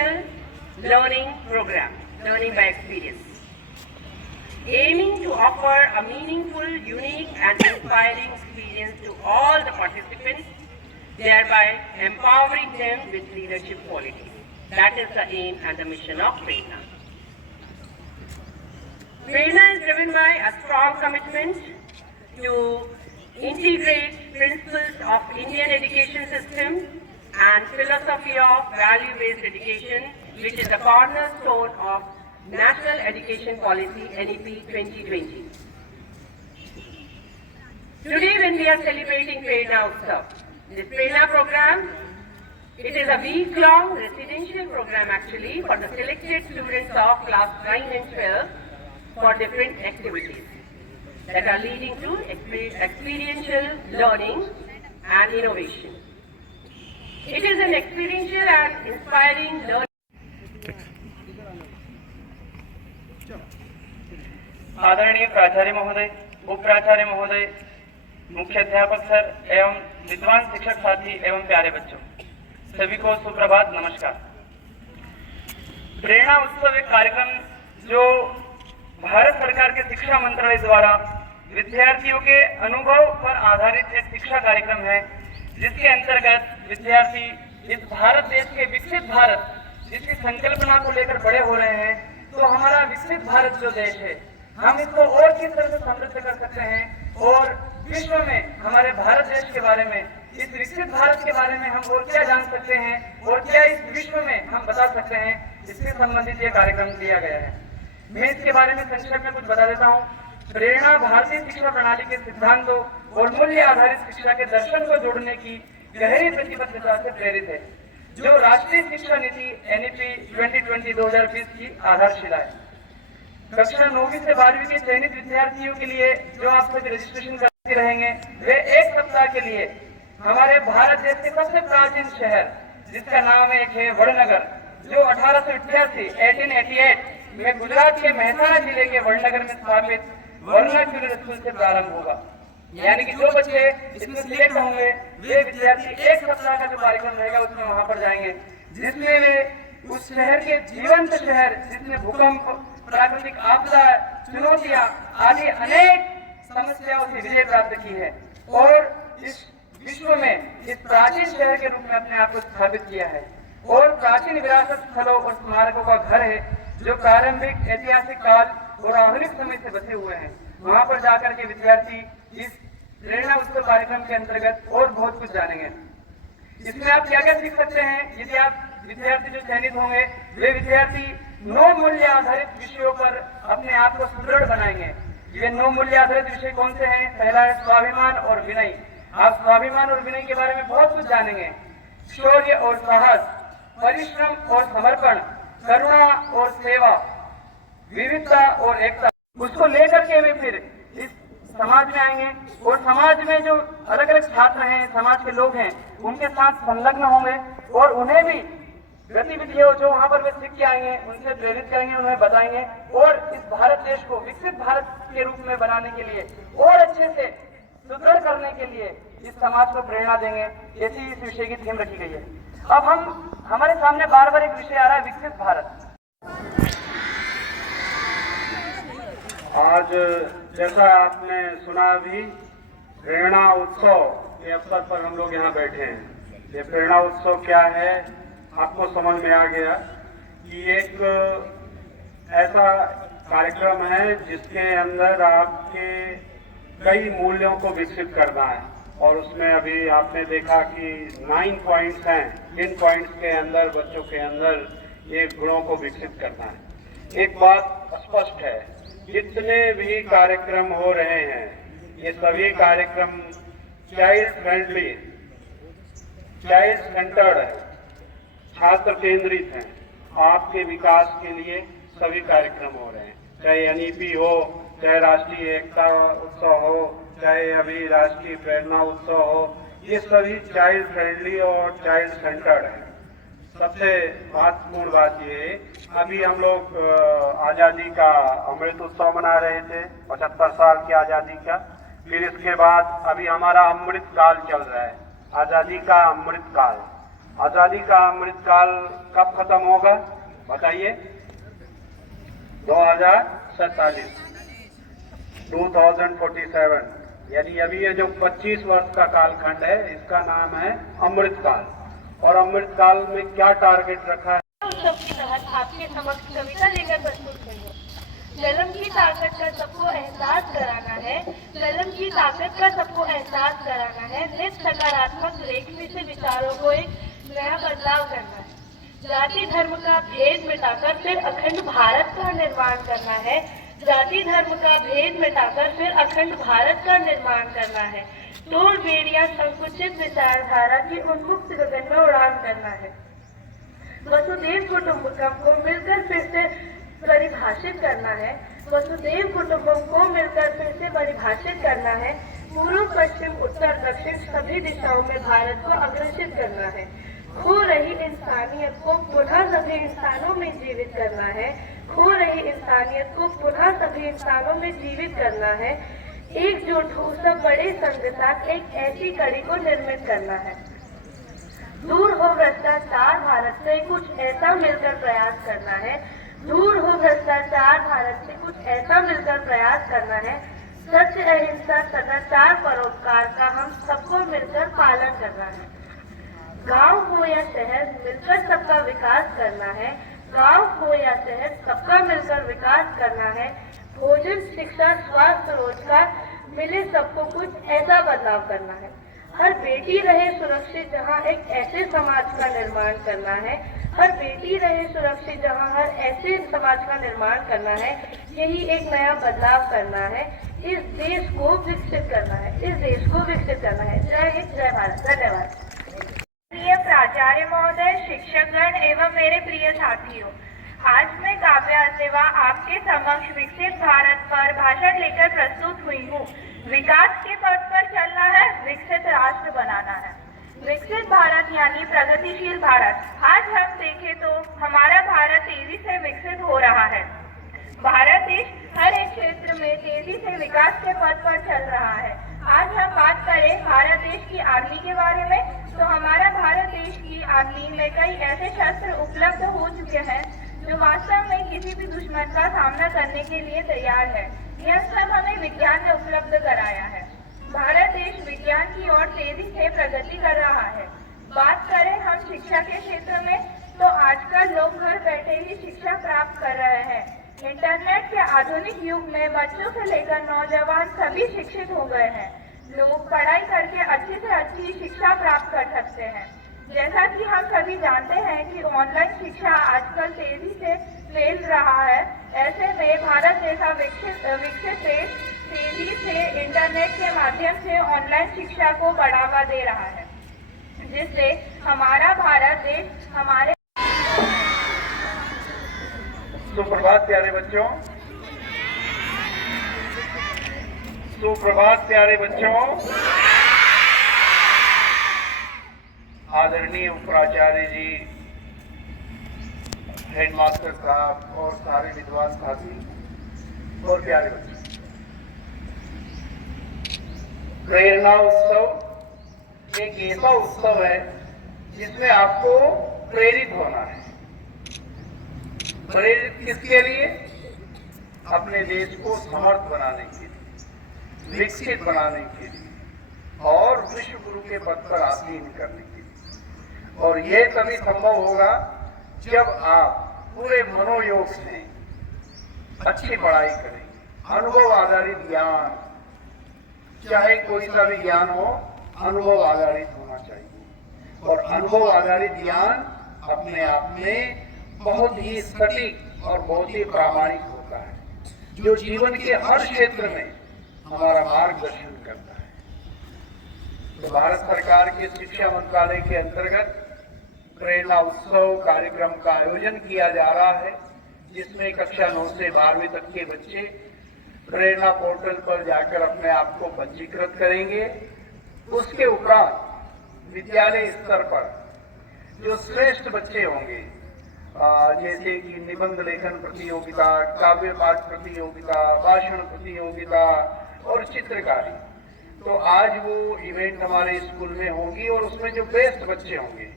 experiential learning program, learning by experience, aiming to offer a meaningful, unique and inspiring experience to all the participants, thereby empowering them with leadership qualities. That is the aim and the mission of Prerna. Prerna is driven by a strong commitment to integrate principles of Indian education system and philosophy of value-based education, which is the cornerstone of National Education Policy NEP 2020. Today when we are celebrating Prerna Utsav, this Prerna program, it is a week-long residential program actually for the selected students of class 9 and 12 for different activities that are leading to experiential learning and innovation. It is an experiential and inspiring learning. आदरणीय प्राचार्य महोदय, उप प्राचार्य महोदय, मुख्याध्यापक sir एवं विद्वान शिक्षक साथी एवं प्यारे बच्चों, सभी को सुप्रभात, नमस्कार। प्रेरणा उत्सव एक कार्यक्रम जो भारत सरकार के शिक्षा मंत्रालय द्वारा विद्यार्थियों के अनुभव पर आधारित एक शिक्षा कार्यक्रम है, जिसके अंतर्गत विद्यार्थी इस भारत देश के विकसित भारत जिसकी संकल्पना को लेकर बड़े हो रहे हैं। तो हमारा विकसित भारत जो देश है, हम इसको और किस तरह से समृद्ध कर सकते हैं और विश्व में हमारे भारत देश के बारे में, इस विकसित भारत के बारे में हम और क्या जान सकते हैं और क्या इस विश्व में हम बता सकते हैं, इससे संबंधित ये कार्यक्रम दिया गया है। मैं इसके बारे में संक्षेप में कुछ बता देता हूँ। प्रेरणा भारतीय शिक्षा प्रणाली के सिद्धांतों और मूल्य आधारित शिक्षा के दर्शन को जोड़ने की गहरी प्रतिबद्धता से प्रेरित है, जो राष्ट्रीय शिक्षा नीति NEP 2020-2020 की आधारशिला है। कक्षा 9वीं से 12वीं के चयनित विद्यार्थियों के लिए जो आप सभी रजिस्ट्रेशन करते रहेंगे, वे एक सप्ताह के लिए हमारे भारत देश के सबसे प्राचीन शहर जिसका नाम एक है वड़नगर, जो 1888 में गुजरात के मेहसाणा जिले के वड़नगर में स्थापित वर्नाक्यूलर स्कूल से प्रारंभ होगा। यानी कि जो बच्चे इसमें सिलेक्ट होंगे, वे विद्यार्थी एक सप्ताह का जो कार्यक्रम रहेगा उसमें वहां पर जाएंगे, जिसमें वे उस शहर के जीवंत शहर जिसने भूकंप, प्राकृतिक आपदा, चुनौतियां आदि अनेक समस्याओं से विजय प्राप्त की है और इस विश्व में इस प्राचीन शहर के रूप में अपने आप को स्थापित किया है और प्राचीन विरासत स्थलों और स्मारकों का घर है, जो प्रारंभिक ऐतिहासिक काल और आधुनिक समय से बसे हुए हैं। वहां पर जाकर के विद्यार्थी इस प्रेरणा उत्सव कार्यक्रम के अंतर्गत और बहुत कुछ जानेंगे। इसमें आप क्या क्या सीख सकते हैं? यदि आप विद्यार्थी जो चयनित होंगे, वे विद्यार्थी 9 मूल्य आधारित विषयों पर अपने आप को सुदृढ़ बनाएंगे। ये 9 मूल्य आधारित विषय कौन से हैं? पहला है स्वाभिमान और विनय। आप स्वाभिमान और विनय के बारे में बहुत कुछ जानेंगे। शौर्य और साहस, परिश्रम और समर्पण, करुणा और सेवा, विविधता और एकता, उसको लेकर के वे फिर इस समाज में आएंगे और समाज में जो अलग अलग छात्र हैं, समाज के लोग हैं, उनके साथ संलग्न होंगे और उन्हें भी गतिविधियों जो वहां पर वे सीख के आएंगे उनसे प्रेरित करेंगे, उन्हें बताएंगे और इस भारत देश को विकसित भारत के रूप में बनाने के लिए और अच्छे से सुदृढ़ करने के लिए इस समाज को प्रेरणा देंगे। ऐसी इस विषय की थीम रखी गई है। अब हमारे सामने बार बार एक विषय आ रहा है, विकसित भारत। आज जैसा आपने सुना भी, प्रेरणा उत्सव के अवसर पर हम लोग यहाँ बैठे हैं। ये प्रेरणा उत्सव क्या है, आपको समझ में आ गया कि एक ऐसा कार्यक्रम है जिसके अंदर आपके कई मूल्यों को विकसित करना है और उसमें अभी आपने देखा कि 9 पॉइंट्स हैं। इन पॉइंट्स के अंदर बच्चों के अंदर ये गुणों को विकसित करना है। एक बात स्पष्ट है, जितने भी कार्यक्रम हो रहे हैं, ये सभी कार्यक्रम चाइल्ड फ्रेंडली, चाइल्ड सेंटर्ड है, छात्र केंद्रित हैं। आपके विकास के लिए सभी कार्यक्रम हो रहे हैं, चाहे NEP हो, चाहे राष्ट्रीय एकता उत्सव हो, चाहे अभी राष्ट्रीय प्रेरणा उत्सव हो, ये सभी चाइल्ड फ्रेंडली और चाइल्ड सेंटर्ड है। सबसे महत्वपूर्ण बात ये है, अभी हम लोग आज़ादी का अमृत उत्सव मना रहे थे, 75 साल की आज़ादी का। फिर इसके बाद अभी हमारा अमृत काल चल रहा है, आज़ादी का अमृत काल। आजादी का अमृतकाल कब खत्म होगा बताइए? 2047, 2047, यानी अभी ये जो 25 वर्ष का कालखंड है इसका नाम है अमृतकाल। और अमृतकाल में क्या टारगेट रखा है? उत्सव के तहत आपके समक्ष कविता लेकर प्रस्तुत हुई हूँ। कलम की ताकत का सबको एहसास कराना है, कलम की ताकत का सबको एहसास कराना है। नित सकारात्मक लेखनी से विचारों को एक नया बदलाव करना है। जाति धर्म का भेद मिटाकर फिर अखंड भारत का निर्माण करना है। जाति धर्म का भेद मिटाकर फिर अखंड भारत का निर्माण करना है। तोड़ बेड़िया संकुचित विचारधारा की उन्मुक्त गगन में उड़ान करना है। वसुदेव कुटुंबकम को मिलकर फिर से परिभाषित करना है। वसुदेव कुटुंबकम को मिलकर फिर से परिभाषित करना है। पूर्व पश्चिम उत्तर दक्षिण सभी दिशाओं में भारत को अग्रसित करना है। खो रही इंसानियत को पुनः सभी इंसानों में जीवित करना है। खो रही इंसानियत को पुनः सभी इंसानों में जीवित करना है। एकजुट हो सब बड़े संघ के साथ एक ऐसी कड़ी को निर्मित करना है। दूर हो भ्रष्टाचार, भारत से कुछ ऐसा मिलकर प्रयास करना है। दूर हो भ्रष्टाचार, भारत से कुछ ऐसा मिलकर प्रयास करना है। सत्य, अहिंसा, सदाचार, परोपकार का हम सबको मिलकर पालन करना है। गांव हो या शहर मिलकर सबका विकास करना है। गांव हो या शहर सबका मिलकर विकास करना है। भोजन, शिक्षा, स्वास्थ्य, रोजगार मिले सबको कुछ ऐसा बदलाव करना है। हर बेटी रहे सुरक्षित जहां एक ऐसे समाज का निर्माण करना है। हर बेटी रहे सुरक्षित जहां हर ऐसे समाज का निर्माण करना है। यही एक नया बदलाव करना है। इस देश को विकसित करना है। इस देश को विकसित करना है। जय हिंद, जय भारत। धन्यवाद। प्रिय प्राचार्य महोदय, शिक्षकगण एवं मेरे प्रिय साथियों, आज मैं काव्या सेवा आपके समक्ष विकसित भारत पर भाषण लेकर प्रस्तुत हुई हूँ। विकास के पथ पर चलना है, विकसित राष्ट्र बनाना है। विकसित भारत यानी प्रगतिशील भारत। आज हम देखें तो हमारा भारत तेजी से विकसित हो रहा है। भारत देश हर एक क्षेत्र में तेजी से विकास के पथ पर चल रहा है। आज हम बात करें भारत देश की आर्मी के बारे में, तो हमारा भारत देश की आर्मी में कई ऐसे शस्त्र उपलब्ध हो चुके हैं जो वास्तव में किसी भी दुश्मन का सामना करने के लिए तैयार है। यह सब हमें विज्ञान ने उपलब्ध कराया है। भारत देश विज्ञान की ओर तेजी से प्रगति कर रहा है। बात करें हम शिक्षा के क्षेत्र में, तो आजकल लोग घर बैठे ही शिक्षा प्राप्त कर रहे हैं। इंटरनेट के आधुनिक युग में बच्चों से लेकर नौजवान सभी शिक्षित हो गए हैं। लोग पढ़ाई करके अच्छी से अच्छी शिक्षा प्राप्त कर सकते हैं। जैसा कि हम सभी जानते हैं कि ऑनलाइन शिक्षा आजकल तेजी से फैल रहा है। ऐसे में भारत जैसा विकसित देश तेजी से इंटरनेट के माध्यम से ऑनलाइन शिक्षा को बढ़ावा दे रहा है, जिससे हमारा भारत देश हमारे। सुप्रभात प्यारे बच्चों। सुप्रभात प्यारे बच्चों। आदरणीय प्राचार्य जी, हेडमास्टर साहब और सारे विद्वान साथी और प्यारे बच्चे, प्रेरणा उत्सव एक ऐसा उत्सव है जिसमें आपको प्रेरित होना है। प्रेरित किसके लिए? अपने देश को समर्थ बनाने के लिए, विकसित बनाने के लिए और विश्व गुरु के पद पर आसीन करने के लिए। और यह तभी संभव होगा जब आप पूरे मनोयोग से अच्छी पढ़ाई करेंगे। अनुभव आधारित ज्ञान, चाहे कोई सा भी ज्ञान हो, अनुभव आधारित होना चाहिए। और अनुभव आधारित ज्ञान अपने आप में बहुत ही सटीक और बहुत ही प्रामाणिक होता है, जो जीवन के हर क्षेत्र में हमारा मार्गदर्शन करता है। तो भारत सरकार के शिक्षा मंत्रालय के अंतर्गत प्रेरणा उत्सव कार्यक्रम का आयोजन किया जा रहा है, जिसमें कक्षा 9 से 12वीं तक के बच्चे प्रेरणा पोर्टल पर जाकर अपने आप को पंजीकृत करेंगे। उसके उपरांत विद्यालय स्तर पर जो श्रेष्ठ बच्चे होंगे, जैसे कि निबंध लेखन प्रतियोगिता, काव्य पाठ प्रतियोगिता, भाषण प्रतियोगिता और चित्रकारी, तो आज वो इवेंट हमारे स्कूल में होगी और उसमें जो बेस्ट बच्चे होंगे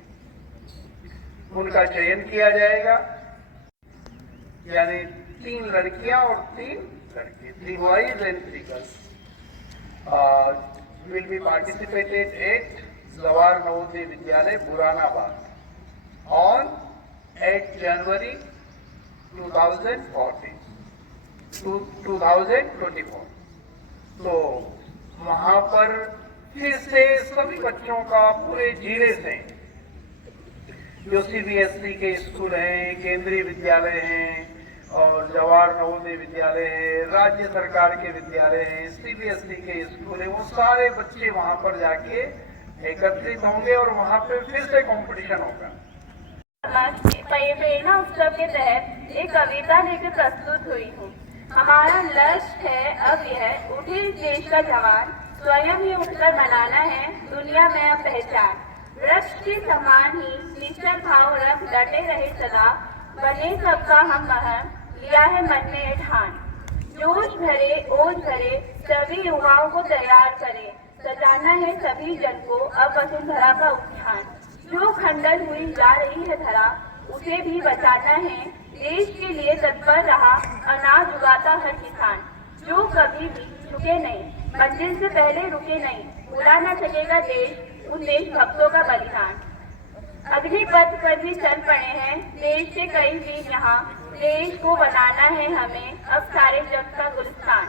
उनका चयन किया जाएगा, यानी 3 लड़कियां और 3 लड़के, 3 boys and 3 girls will be participated at Zawar Navodaya Vidyalaya, Muranabad on 8 January 2024। तो वहां पर फिर से सभी बच्चों का पूरे जिले से, जो CBSE के स्कूल हैं, केंद्रीय विद्यालय हैं और जवाहर नवोदय विद्यालय है, राज्य सरकार के विद्यालय हैं, CBSE के स्कूल हैं, वो सारे बच्चे वहां पर जाके एकत्रित होंगे और वहां पे फिर से कंपटीशन होगा। प्रेरणा उत्सव के तहत एक कविता लेकर प्रस्तुत हुई हूँ। हमारा लक्ष्य है अब यह, उठे देश का जवान, स्वयं ही उठकर बनाना है दुनिया में अब पहचान। वृक्ष के समान ही निश्चल भाव रख डटे रहे सदा, बने सबका हम अहम, लिया है मन में ठान। जोश भरे ओज भरे सभी युवाओं को तैयार करे, सजाना है सभी जन को अब वसुंधरा का उत्थान। जो खंडन हुई जा रही है धरा, उसे भी बचाना है, देश के लिए तत्पर रहा अनाज उगाता हर किसान। जो कभी भी झुके नहीं, मंजिल से पहले रुके नहीं, भुला न सकेगा देश उन देशभक्तों का बलिदान। अग्निपथ पर भी चल पड़े हैं देश से कई वीर यहाँ, देश को बनाना है हमें अब सारे जग का गुलिस्तान।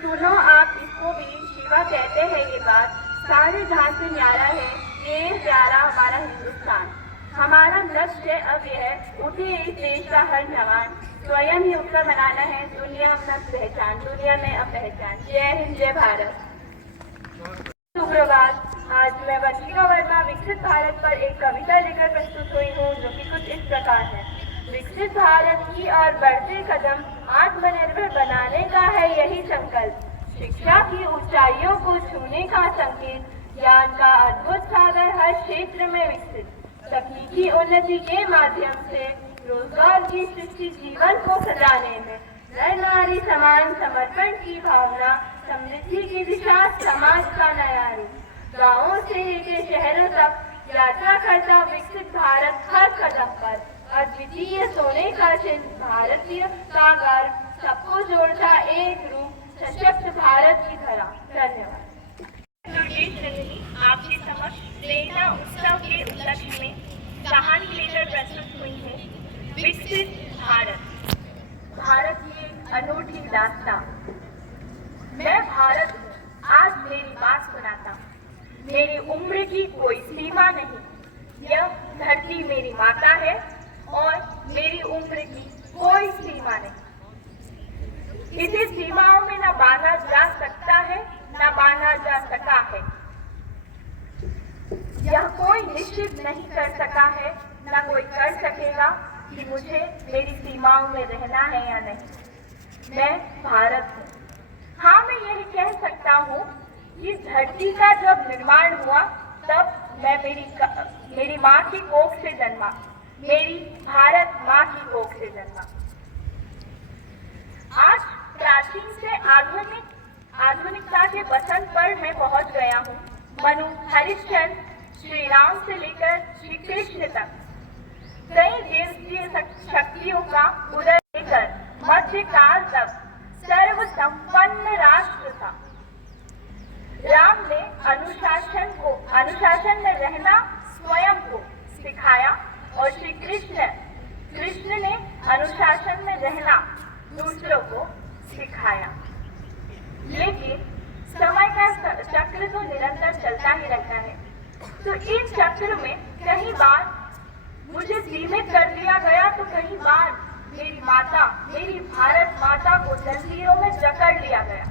सुनो आप इसको भी, शिवा कहते हैं ये बात, सारे जहां से न्यारा है ये प्यारा हमारा हिंदुस्तान। हमारा लक्ष्य अब यह, उठे इस देश का हर जवान, स्वयं ही उठकर बनाना है दुनिया में अब पहचान, दुनिया में अब पहचान। जय हिंद, जय भारत। सुप्रभात। आज मैं वंशिका वर्मा विकसित भारत पर एक कविता लेकर प्रस्तुत हुई हूँ, जो कि कुछ इस प्रकार है। विकसित भारत की और बढ़ते कदम, आत्मनिर्भर बनाने का है यही संकल्प। शिक्षा की ऊंचाइयों को छूने का संकेत, ज्ञान का अद्भुत सागर हर क्षेत्र में विकसित। तकनीकी उन्नति के माध्यम से रोजगार की सृष्टि, जीवन को सजाने में नर नारी समान समर्पण की भावना, समृद्धि की दिशा, समाज का नया रूप। गाँवों से लेकर शहरों तक यात्रा करता विकसित भारत हर कदम पर, अद्वितीय सोने का चिन्ह भारतीय सागर, सबको जोड़ता एक रूप, सशक्त भारत की धरा। धन्यवाद। आपके समक्ष प्रेरणा उत्सव के उपलक्ष्य में कहानी लेकर प्रस्तुत हुई है। विकसित भारत। भारत की एक अनूठी दास्तां। मैं भारत हूँ, आज मेरी बात सुनाता हूँ। मेरी उम्र की कोई सीमा नहीं, यह धरती मेरी माता है और मेरी उम्र की कोई सीमा नहीं। इसे सीमाओं में न बांधा जा सकता है, न बांधा जा सका है। यह कोई निश्चित नहीं कर सका है, न कोई कर सकेगा कि मुझे मेरी सीमाओं में रहना है या नहीं। मैं भारत हूँ। हाँ, मैं यही कह सकता हूँ कि धरती का जब निर्माण हुआ तब मैं मेरी माँ की कोख से जन्मा, मेरी भारत माँ की कोख से जन्मा। आज प्राचीन से आधुनिकता के बसंत पर मैं पहुंच गया हूँ। मनु, हरिश्चंद्र, श्री राम से लेकर श्री कृष्ण तक कई देवतीय शक्तियों का उदय लेकर मध्यकाल तक सर्व संपन्न राष्ट्र था। राम ने अनुशासन में रहना स्वयं को सिखाया और श्री कृष्ण ने अनुशासन में रहना दूसरों को सिखाया। लेकिन समय का चक्र तो निरंतर चलता ही रहता है, तो इन चक्र में कई बार मुझे सीमित कर दिया गया, तो कई बार मेरी माता, मेरी भारत माता को जंजीरों में जकड़ लिया गया।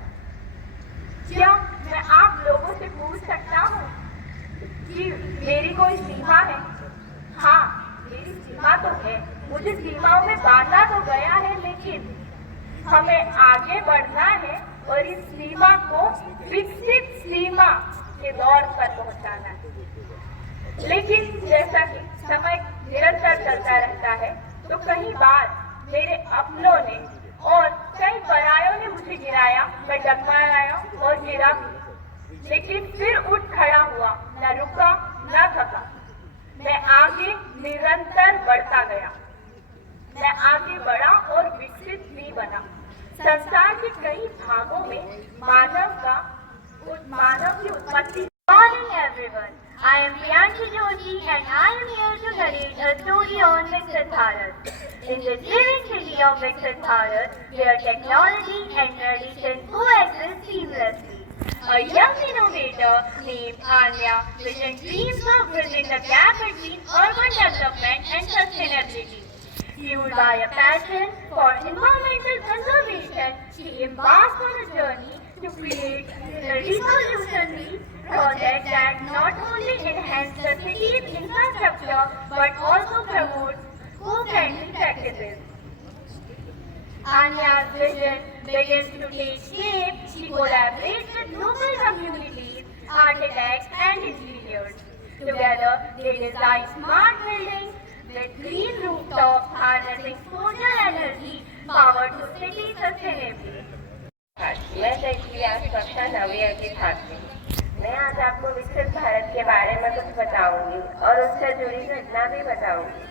क्या मैं आप लोगों से पूछ सकता हूँ कि मेरी कोई सीमा है? हाँ, मेरी सीमा तो है, मुझे सीमाओं में बांधा तो गया है, लेकिन हमें आगे बढ़ना है और इस सीमा को विकसित सीमा के दौर पर पहुंचाना है। लेकिन जैसा कि समय निरंतर चलता रहता है, तो कई बार मेरे अपनों ने और कई परायों ने मुझे गिराया, मैं डगमगाया और गिरा, लेकिन फिर उठ खड़ा हुआ, न रुका न थका। मैं आगे निरंतर भागों में मानव की उत्पत्ति। Good morning everyone. I am Priyanshi Joshi and I am here to narrate a story on Viksit Bharat. In this living city of Viksit Bharat, where technology and tradition coexist seamlessly, a young innovator named Anya visioned dreams of bridging the gap between urban development and sustainability. Fueled by a passion for environmental conservation, she embarked on a journey to create a revolutionary project that not only enhances the city's infrastructure but also promotes co-friendly practices. Anya's vision begins to take shape. She collaborates with local communities, architects and engineers. Together, they design smart buildings with green rooftops harnessing solar energy power to city sustainability. मैं इसलिए आज कक्षा 9वीं की छात्री। मैं आज आपको विकसित भारत के बारे में कुछ बताऊंगी और उससे जुड़ी घटना भी बताऊंगी।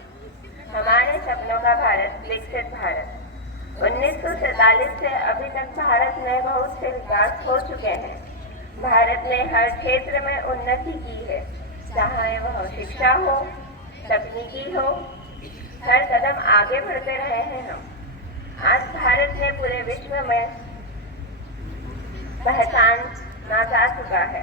हमारे सपनों का भारत, विकसित भारत। 1947 से अभी तक भारत में बहुत से विकास हो चुके हैं। भारत ने हर क्षेत्र में उन्नति की है, चाहे वह शिक्षा हो, तकनीकी हो, हर कदम आगे बढ़ते रहे हैं हम। आज भारत ने पूरे विश्व में पहचाना जा चुका है।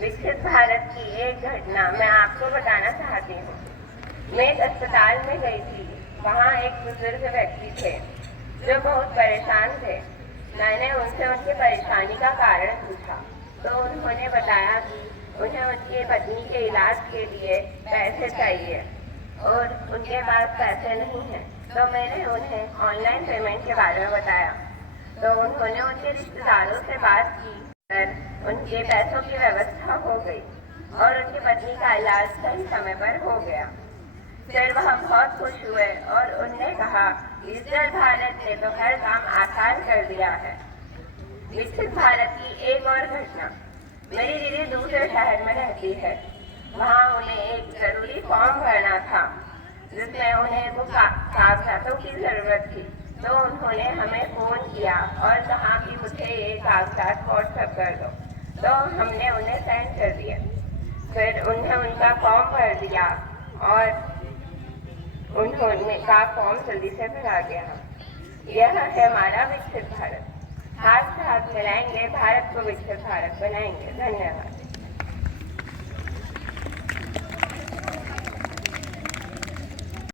विकसित भारत की एक घटना मैं आपको बताना चाहती हूँ। मैं एक अस्पताल में गई थी। वहाँ एक बुजुर्ग व्यक्ति थे जो बहुत परेशान थे। मैंने उनसे उनकी परेशानी का कारण पूछा तो उन्होंने बताया कि उन्हें उनकी पत्नी के इलाज के लिए पैसे चाहिए और उनके पास पैसे नहीं हैं। तो मैंने उन्हें ऑनलाइन पेमेंट के बारे में बताया तो उन्होंने उनके रिश्तेदारों से बात की और उनके पैसों की व्यवस्था हो गई और उनकी पत्नी का इलाज सही समय पर हो गया। फिर वह बहुत खुश हुए और उन्होंने कहा, डिजिटल भारत ने तो हर काम आसान कर दिया है। विकसित भारत की एक और घटना। मेरी दीदी दूसरे शहर में रहती है। वहाँ उन्हें एक जरूरी फॉर्म भरना था जिसमें उन्हें वो कागजातों की जरूरत थी। तो उन्होंने हमें फोन किया और कहा कि मुझे ये कागजात व्हाट्सएप कर दो। तो हमने उन्हें सेंड कर दिए। फिर उन्हें उनका फॉर्म भर दिया और उन्होंने का फॉर्म जल्दी से भरा गया। यह है हमारा विकसित भारत। हाथ से हाथ मिलाएंगे, भारत को विकसित भारत बनाएंगे। धन्यवाद।